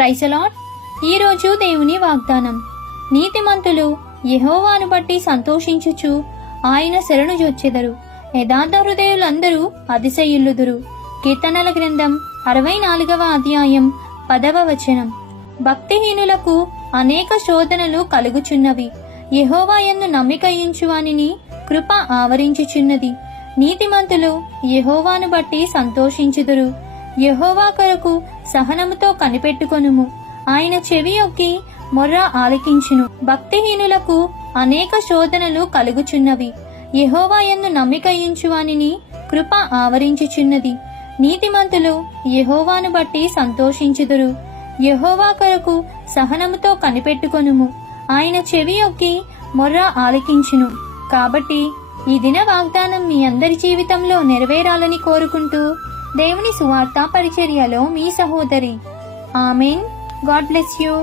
Praise the lord. ఈ రోజు దేవుని వాగ్దానం. నీతిమంతులు యెహోవాను బట్టి సంతోషించుచు ఆయన శరణు జొచ్చెదరు. యథార్థ హృదయులందరూ అతిశయిల్లుదురు. కీర్తనల గ్రంథం 64వ అధ్యాయం 10వ వచనం. భక్తిహీనులకు అనేక శోధనలు కలుగుచున్నవి. యెహోవా యందు నమ్మికయించు వానిని కృప ఆవరించుచున్నది. నీతిమంతులు యెహోవాను బట్టి సంతోషించుదురు. యెహోవా కొరకు సహనముతో కనిపెట్టుకొనుము. ఆయన చెవి యొక్కి మొర్ర ఆలకించును. భక్తిహీనులకు అనేక శోధనలు కలుగుచున్నవి. యెహోవా యందు నమ్మికయించు వానిని కృప ఆవరించుచున్నది. నీతిమంతులు యెహోవాను బట్టి సంతోషించుదురు. యెహోవా కొరకు సహనముతో కనిపెట్టుకొనుము. ఆయన చెవి యొక్కి మొర్ర ఆలకించును. కాబట్టి ఈ దిన వాగ్దానం మీ అందరి జీవితంలో నెరవేరాలని కోరుకుంటూ దేవుని సువార్త పరిచర్యలో మీ సహోదరి. ఆమెన్. God bless you.